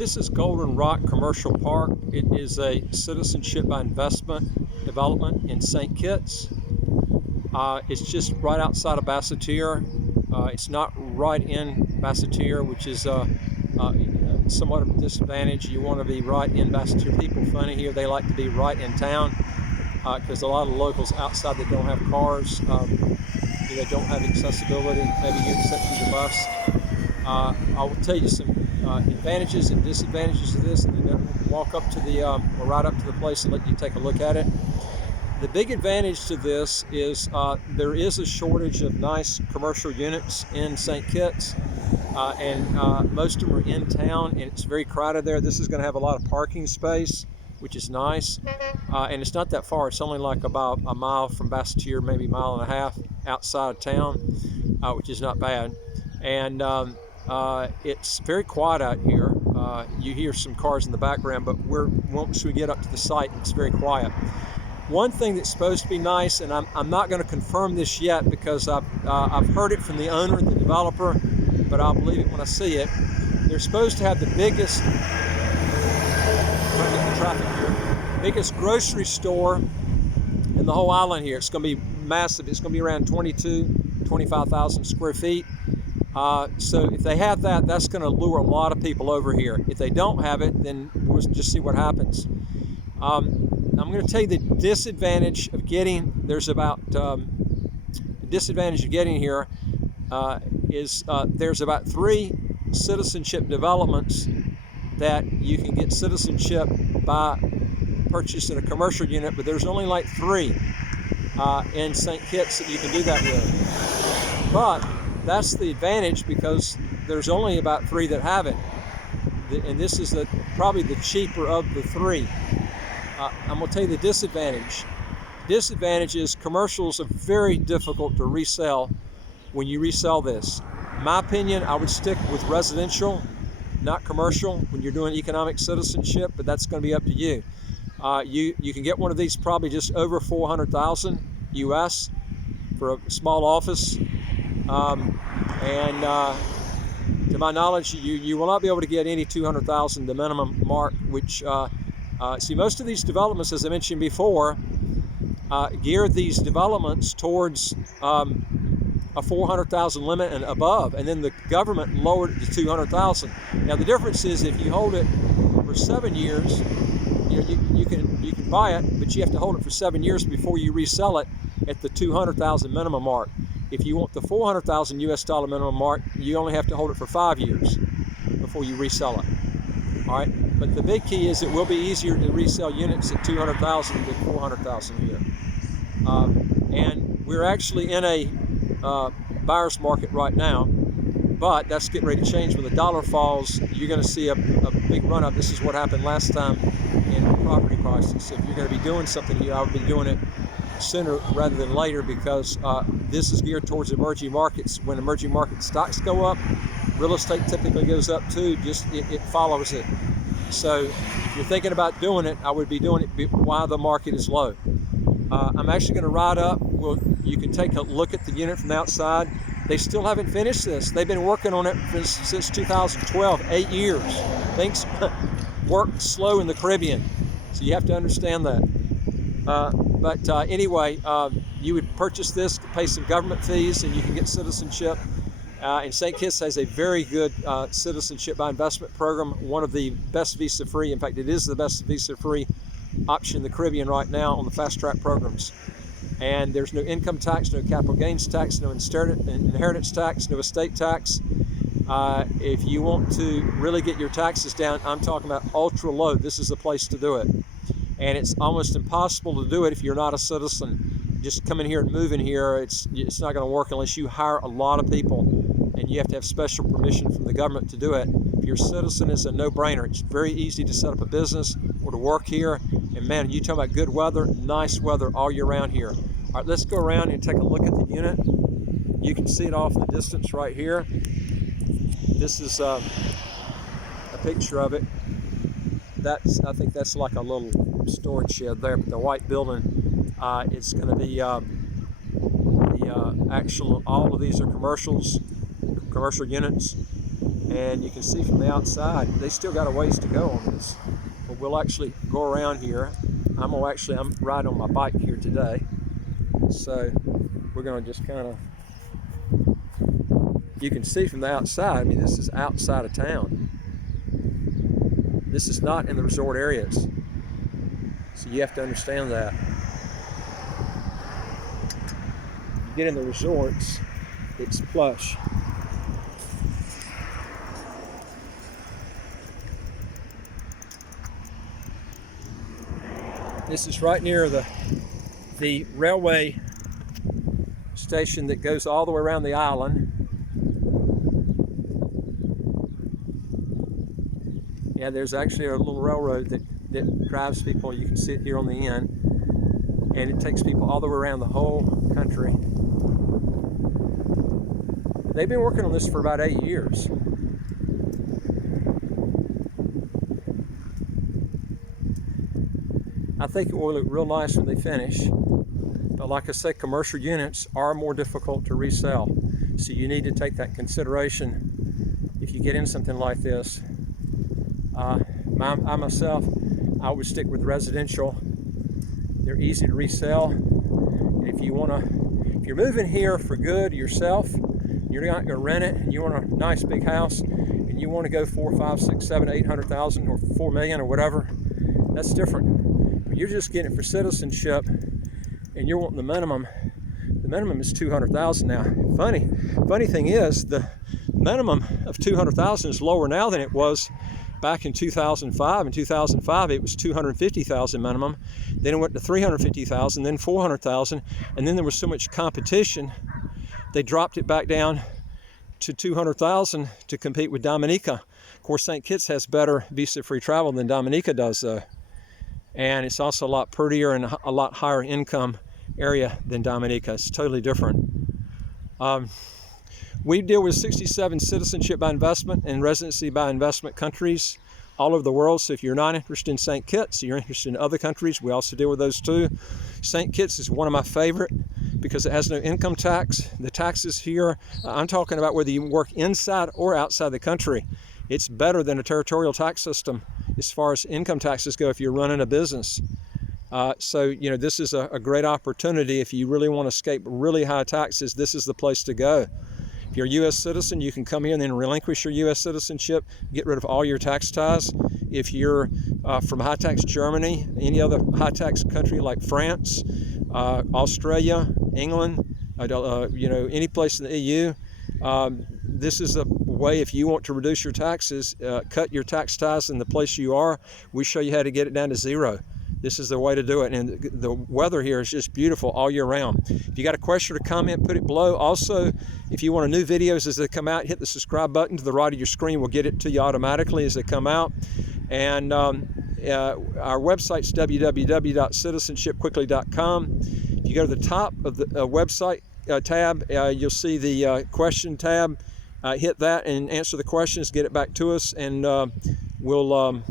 This is Golden Rock Commercial Park. It is a citizenship by investment development in St. Kitts. It's just right outside of Basseterre. It's not right in Basseterre, which is somewhat of a disadvantage. You want to be right in Basseterre. People funny here, they like to be right in town because a lot of locals outside that don't have cars, they don't have accessibility. Maybe you accept through the bus. I will tell you some advantages and disadvantages of this, and then walk up to the or ride up to the place and let you take a look at it. The big advantage to this is there is a shortage of nice commercial units in St. Kitts, and most of them are in town, and it's very crowded there. This is going to have a lot of parking space, which is nice, and it's not that far. It's only like about a mile from Basseterre, maybe a mile and a half outside of town, which is not bad. And it's very quiet out here. You hear some cars in the background, but once we get up to the site, it's very quiet. One thing that's supposed to be nice, and I'm not going to confirm this yet because I've heard it from the owner and the developer, but I'll believe it when I see it. They're supposed to have the biggest, biggest grocery store in the whole island here. It's going to be massive. It's going to be around 25,000 square feet. So if they have that, that's going to lure a lot of people over here. If they don't have it, then we'll just see what happens. I'm going to tell you the disadvantage of getting, the disadvantage of getting here is there's about 3 citizenship developments that you can get citizenship by purchasing a commercial unit, but there's only like 3 in St. Kitts that you can do that with. But that's the advantage because there's only about 3 that have it. And this is probably the cheaper of the 3. I'm going to tell you the disadvantage. Disadvantage is commercials are very difficult to resell when you resell this. In my opinion, I would stick with residential, not commercial, when you're doing economic citizenship, but that's going to be up to you. You can get one of these probably just over $400,000 US for a small office. To my knowledge, you will not be able to get any 200,000, the minimum mark, which see, most of these developments, as I mentioned before, gear these developments towards a 400,000 limit and above, and then the government lowered it to 200,000. Now the difference is if you hold it for 7 years, you can buy it, but you have to hold it for 7 years before you resell it at the 200,000 minimum mark. If you want the 400,000 US dollar minimum mark, you only have to hold it for 5 years before you resell it. All right, but the big key is it will be easier to resell units at 200,000 than 400,000 here. And we're actually in a buyer's market right now, but that's getting ready to change. When the dollar falls, you're going to see a big run up. This is what happened last time in property prices. So if you're going to be doing something here, I would be doing it sooner rather than later because this is geared towards emerging markets. When emerging market stocks go up, real estate typically goes up too, just it follows it. So if you're thinking about doing it, I would be doing it while the market is low. I'm actually going to ride up. You can take a look at the unit from the outside. They still haven't finished this. They've been working on it since 2012, 8 years. Things work slow in the Caribbean, so you have to understand that. But anyway, you would purchase this, pay some government fees, and you can get citizenship. And St. Kitts has a very good citizenship by investment program, one of the best visa-free. In fact, it is the best visa-free option in the Caribbean right now on the fast-track programs. And there's no income tax, no capital gains tax, no inheritance tax, no estate tax. If you want to really get your taxes down, I'm talking about ultra low. This is the place to do it. And it's almost impossible to do it if you're not a citizen. Just come in here and move in here, it's not going to work unless you hire a lot of people, and you have to have special permission from the government to do it. If you're a citizen, it's a no-brainer. It's very easy to set up a business or to work here. And man, you talk about good weather, nice weather all year round here. All right, let's go around and take a look at the unit. You can see it off in the distance right here. This is a picture of it. I think that's like a little storage shed there, but the white building, it's going to be all of these are commercial units. And you can see from the outside, they still got a ways to go on this. But we'll actually go around here. I'm riding on my bike here today. So we're gonna just kind of, you can see from the outside, I mean, this is outside of town. This is not in the resort areas. So you have to understand that. You get in the resorts, it's plush. This is right near the railway station that goes all the way around the island. Yeah, there's actually a little railroad that drives people. You can see it here on the end. And it takes people all the way around the whole country. They've been working on this for about 8 years. I think it will look real nice when they finish. But like I said, commercial units are more difficult to resell. So you need to take that consideration if you get in something like this. I myself, I would stick with residential. They're easy to resell. And if you're moving here for good yourself, you're not going to rent it, and you want a nice big house, and you want to go 4, 5, 6, 7, 800,000 or 4 million or whatever, that's different. But you're just getting it for citizenship, and you're wanting the minimum. The minimum is 200,000 now. Funny thing is, the minimum of 200,000 is lower now than it was back in 2005. In 2005, it was 250,000 minimum. Then it went to 350,000, then 400,000, and then there was so much competition, they dropped it back down to 200,000 to compete with Dominica. Of course, St. Kitts has better visa-free travel than Dominica does, though. And it's also a lot prettier and a lot higher income area than Dominica. It's totally different. We deal with 67 citizenship by investment and residency by investment countries all over the world. So if you're not interested in St. Kitts, you're interested in other countries, we also deal with those too. St. Kitts is one of my favorite because it has no income tax. The taxes here, I'm talking about whether you work inside or outside the country. It's better than a territorial tax system as far as income taxes go if you're running a business. So, you know, this is a great opportunity. If you really want to escape really high taxes, this is the place to go. If you're a U.S. citizen, you can come here and then relinquish your U.S. citizenship, get rid of all your tax ties. If you're from high-tax Germany, any other high-tax country like France, Australia, England, you know, any place in the EU, this is a way if you want to reduce your taxes, cut your tax ties in the place you are. We show you how to get it down to zero. This is the way to do it, and the weather here is just beautiful all year round. If you got a question or comment, put it below. Also, if you want new videos as they come out, hit the subscribe button to the right of your screen. We'll get it to you automatically as they come out. And our website's www.citizenshipquickly.com. If you go to the top of the website tab, you'll see the question tab. Hit that and answer the questions, get it back to us, and we'll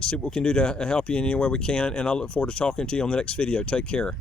see what we can do to help you in any way we can. And I look forward to talking to you on the next video. Take care.